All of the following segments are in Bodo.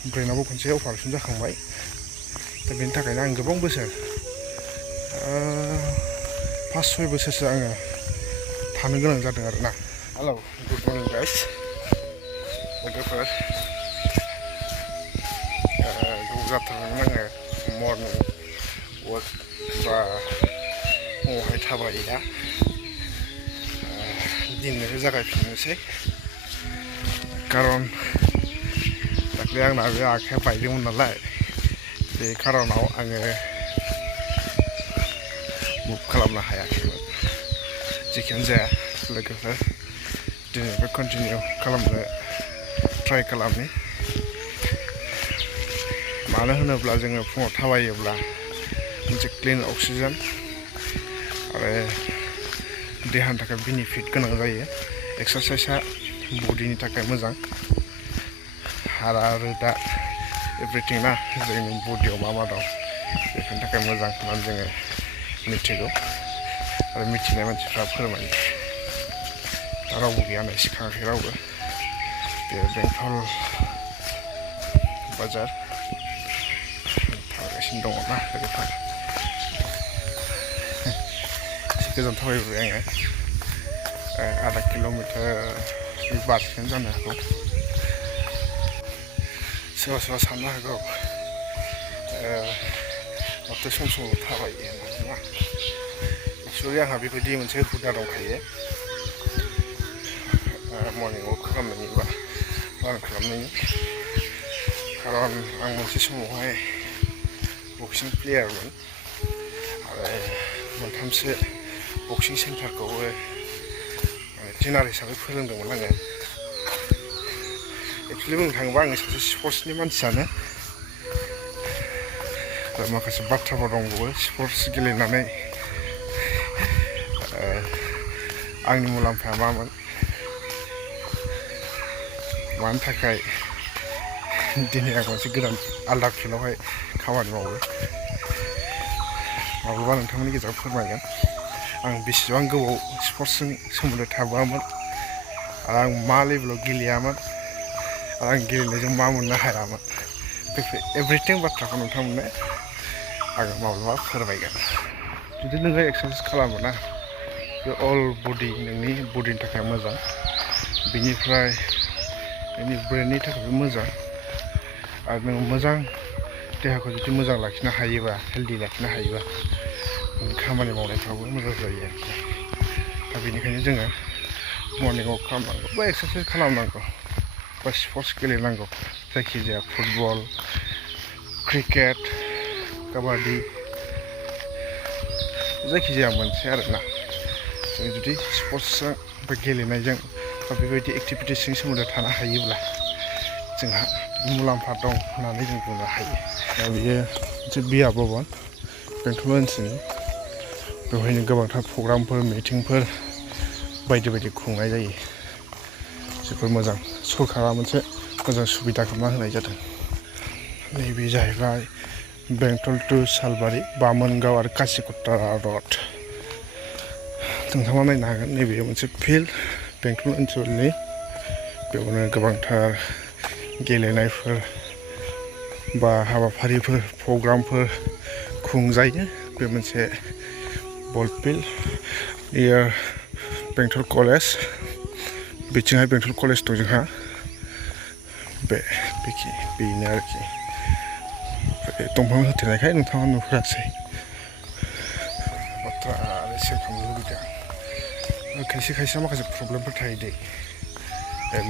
ब्रेनावबो खनसे अपारेसन जाखांबाय दा बेनि थाखायनो आं गोबां बोसोर 5-6 बोसोरसो आङो थानो गोनां जादों आरोना। हेलौ गुड मर्निं गाइस लोगोफोर, गोबाव जाथारबायमोन आङो मर्निं वाक बा फुङावहाय थाबायैया। दिनैबो जागायफिननोसै, खारन दाख्लै आंना बे आखाइया बायदोंमोन नालाय, बे खारनाव आङो मुभ खालामनो हायाखैमोन। जिखियानो जाया लोगोफोर, दिनैबो कन्टिनिउ खालामनो ट्राइ खालामनि। मानो होनोब्ला जोङो फुङाव थाबायोब्ला मोनसे क्लिन अक्सिजेन आरो देहानि थाखाय बेनिफिट गोनां जायो। एक्सारसाइसआ बडिनि थाखाय मोजां, हारा रोदा एभ्रिथिं ना जोंनि बडियाव मा मा दं बेफोरनि थाखाय मोजां होननानै जोङो मिथिगौ आरो मिथिनाय मानसिफ्रा फोरमायो। रावबो गैया नै सिखाङाखै रावबो। बे बेंटल बाजार थाबायगासिनो दङ ना लोगोफोर। एसे गोजान थाबायबोबाय आङो, 1/2 किल'मिटारनि बारसिन जानो हागौ। सोरबा सोरबा साननो हागौ माथो सम सम थाबायो होननानै ना। एक्सुवेलि आंहा बेबायदि मोनसे हुदा दंखायो, मर्निं वाक खालामनायनि बा रान खालामनायनि। खारन आं मोनसे समावहाय बक्सिं प्लेयारमोन आरो 3 बक्सिं सेन्टारखौबो ट्रेनार हिसाबै फोरोंदोंमोन आङो। एक्सुवेलि बुंनो थाङोबा आङो सासे स्पर्ट्सनि मानसियानो, आरो माखासे बाथ्राफोर दंबावो स्पर्ट्स गेलेनानै आंनि मुलाम्फाया मामोन, मानि थाखाय दिनै आं मोनसे गोदान आलदा फिल्डआवहाय खामानि मावो। माब्लाबा नोंथांमोननि गेजेराव फोरमायगोन आं बेसेबां गोबाव स्पर्ट्सजों सोमोन्दो थाबोआमोन आरो आं मा लेभेलाव गेलेयामोन आरो आं गेलेनायजों मा मोननो हायामोन। बेफोर एभ्रिथिं बाथ्राखौ नोंथांमोननो आङो माब्लाबा फोरमायगोन। जुदि नोङो एक्सारसाइस खालामो ना, बे अल बडि नोंनि बडिनि थाखाय मोजां, बेनिफ्राय नोंनि ब्रेननि थाखायबो मोजां आरो नों मोजां देहाखौ जुदि मोजां लाखिनो हायोबा, हेल्दि लाखिनो हायोबा नोंनि खामानि मावनायफ्रावबो मोजां जायो आरोखि। दा बेनिखायनो जोङो मर्निं वाक खालामनांगौ बा एक्सारसाइस खालामनांगौ बा स्पर्ट्स गेलेनांगौ। जायखिजाया फुटबल, क्रिकेट, काबादि, जायखिजाया मोनसे आरोना। जों जुदि स्पर्ट्सजों बा गेलेनायजों बा बेबायदि एक्टिभिटिसजों सोमोन्दो थानो हायोब्ला जोंहा मुलाम्फा दं होननानै जों बुंनो हायो। दा बेयो मोनसे बिया भबन बेंटल ओनसोलनि, बेवहायनो गोबांथार प्रग्रामफोर, मिटिंफोर बायदि बायदि खुंनाय जायो। जोबोर मोजां, सरकारा मोनसे मोजां सुबिदा खालामना होनाय जादों। नैबे जाहैबाय बेंटल टु सालबारि, बामोनगाव आरो कासिकत्रा रड। नोंथाङा नायनो हागोन, नैबे मोनसे फिल्ड बेंटल ओनसोलनि। बेयावनो गोबांथार गेलेनायफोर बा हाबाफारिफोर, प्रग्रामफोर खुंजायो। बे मोनसे बल फिल्ड नियर बेंटल कलेज। बिथिंहाय बेंटल कलेज दं जोंहा, बेनो आरोखि। दंफां होथेनायखाय नोंथाङा नुहुरासै। बाथ्रा आरो सेयार खालामनो लुबैदों आं। खायसे खायसेया माखासे प्रब्लेमफोर थायो दै,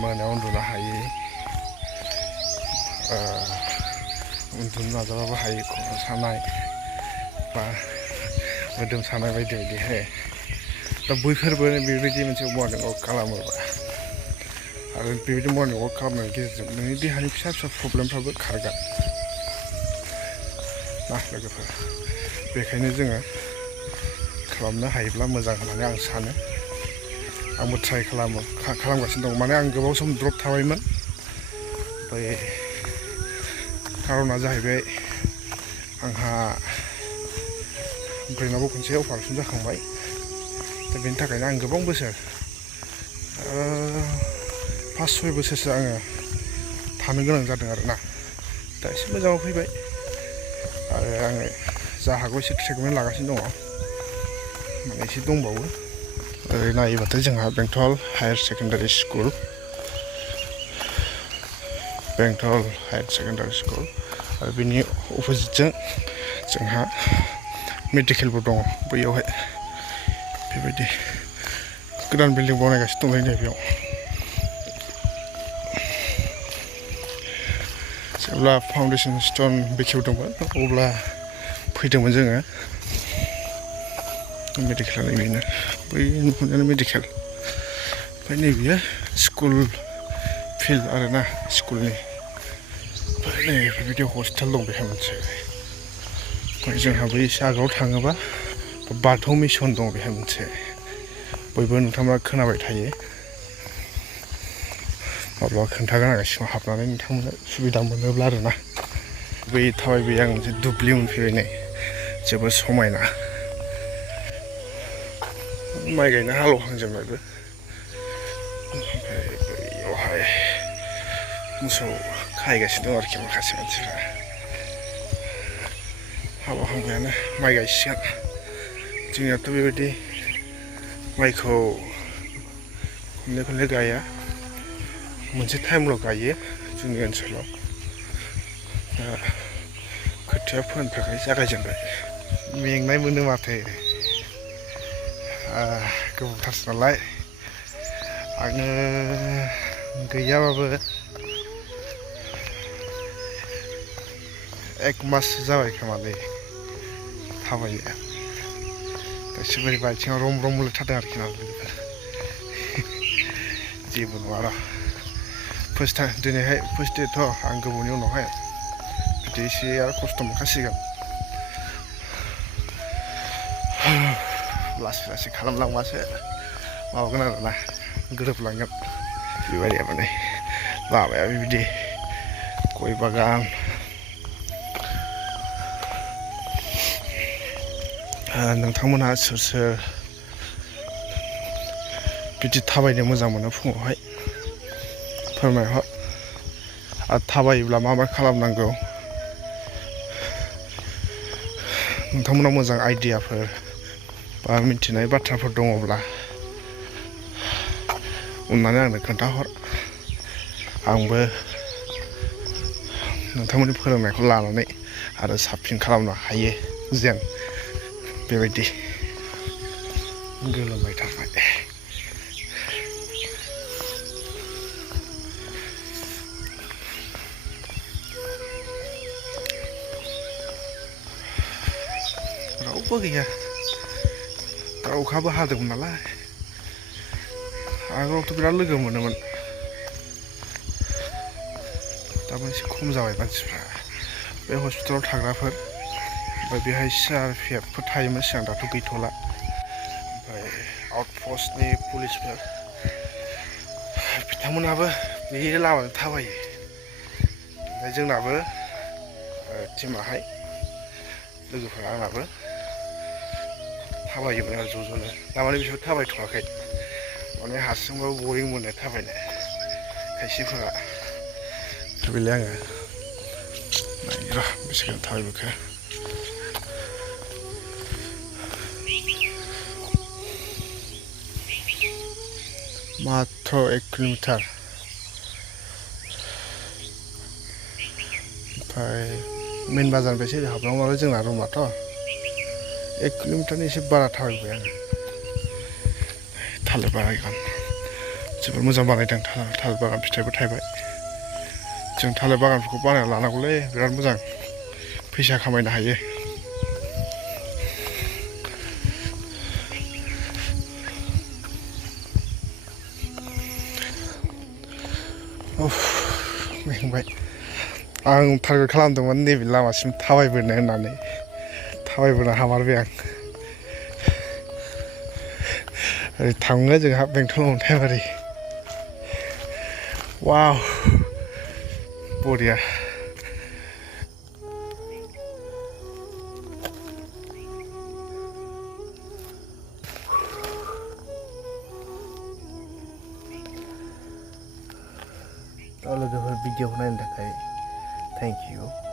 मोनायाव उन्दुनो हायै, उन्दुनो नाजाबाबो हायै, खर' सानाय बा मोदोम सानाय बायदि बायदिहाय। दा बैफोरबो बेबायदि मोनसे मर्निं वाक खालामोबा आरो बेबायदि मर्निं वाक खालामनायनि गेजेरजों नोंनि देहानि फिसा फिसा प्रब्लेमफ्राबो खारगोन ना लोगोफोर। बेखायनो जोङो खालामनो हायोब्ला मोजां होननानै आं सानो। आंबो ट्राइ खालामगासिनो दं। माने आं गोबाव सम द्रप थाबायमोन, ओमफ्राय खारना जाहैबाय आंहा ब्रेनावबो खनसे अपारेसन जाखांबाय। दा बेनि थाखायनो आं गोबां बोसोर 5-6 बोसोरसो आङो थानो गोनां जादों आरोना। दा एसे मोजाङाव फैबाय आरो आङो जा हागौ एसे ट्रिटमेन्ट लागासिनो दङ माने एसे दंबावो ओरै नायोबाथाय जोंहा बेंटल हायार सेकेन्डारि स्कुल आरो बिनि अपोजिटजों जोंहा मेडिकेलबो दङ बैयावहाय बेबायदि गोदान बिल्डिं बानायगासिनो दंलाय बेयाव जेब्ला फाउन्डेसन स्टन बेखेवदोंमोन अब्ला फैदोंमोन जोङो मेडिकेला नैबेनो बै नुनायानो मेडिकेल ओमफ्राय नैबेयो स्कुल फिल्ड आरोना स्कुलनि नै बेबायदि हस्टेल दं बेहाय मोनसे ओमफ्राय जोंहा बै एसे आगोलाव थाङोबा बाथौ मिसन दं बेहाय मोनसे बयबो नोंथांमोना खोनाबाय थायो माब्लाबा खोन्थागोन आङो सिङाव हाबनानै नोंथांमोना सुबिदा मोनोब्ला आरोना बै थाबायबोयै आं मोनसे दुब्लि मोनफैबाय नै जोबोद समायना माइ गायनो हालेवहांजोबबायबो ओमफ्राय बैयावहाय मोसौ खाहैगासिनो दं आरोखि माखासे मानसिफ्रा हालेवहांबायानो माइ गायसिगोन जोंनियाथ' बेबायदि माइखौ खनले गाया मोनसे टाइमल' गायो जोंनि ओनसोलाव खोथिया फोनो थाखाय जागायजेनबाय मेंनाय मोनो माथो गोबावथारसै नालाय आङो गैयाबाबो 1 मास जाबाय खोमालै थाबायो दासो बोरैबा आथिङाव रम मोनलायथारदों आरोखि ना लोगोफोर जेबो नङा र' दिनैहाय फार्स्ट डेथ' आं गोबावनि उनावहाय बिदि एसे आरो खस्थ' मोनखासिगोन लासै खालामलांबासो माबागोन आरोना गोरोबलांगोन बेबायदि माने लामाया बेबायदि गय बागान नोंथांमोनहा सोर बिदि थाबायनो मोजां मोनो फुङावहाय फोरमायहर आरो थाबायोब्ला मा खालामनांगौ नोंथांमोनाव मोजां आइडियाफोर बा मिथिनाय बाथ्राफोर दङब्ला अननानै आंनो खोन्थाहर आंबो नोंथांमोननि फोरोंनायखौ लानानै आरो साबसिन खालामनो हायो जेन बेबायदि गोलोमलायथारबाय रावबो गैया दा अखाबो हादोंमोन नालाय आगोलावथ' बिराद लोगो मोनोमोन दा एसे खम जाबाय मानसिफ्रा बे हस्पिटालाव थाग्राफोर ओमफ्राय बेहाय CRPFफोर थायोमोन सिगां दाथ' गैथ'ला ओमफ्राय आउटपस्टनि पुलिसफोर बिथांमोनहाबो बे लामाजों थाबायो ओमफ्राय जोंनाबो टिमाहाय लोगोफोरा आंनाबो थाबायोमोन आरो ज'नो दामाने बिसोर थाबायथ'वाखै माने हारसिंबाबो बरिं मोनो थाबायनो खायसेफोरा बेलाय आङो नायनि र' बेसे गोजान थाबायबोखो मात्र 1 किल'मिटार ओमफ्राय मेन बाजारनिफ्रायसो हाबनांगौ नालाय जोंना रुमाथ' 1 किल'मिटारनि एसे बारा थाबायबाय आङो थालिर बागान जोबोर मोजां बानायदों थालिर बागान फिथाइबो थायबाय जों थालिर बागानफोरखौ बानायना लानांगौलै बिराद मोजां फैसा खामायनो हायो मेंबाय आं टारगेट खालामदोंमोन नैबे लामासिम थाबायबोनो होननानै थाबायबोनो हामारबाय आं ओरै थाङो जोंहा बेंटल अन्थाइबारि वाव बरिया लोगोफोर भिडिअ नायनो थाखाय Thank you.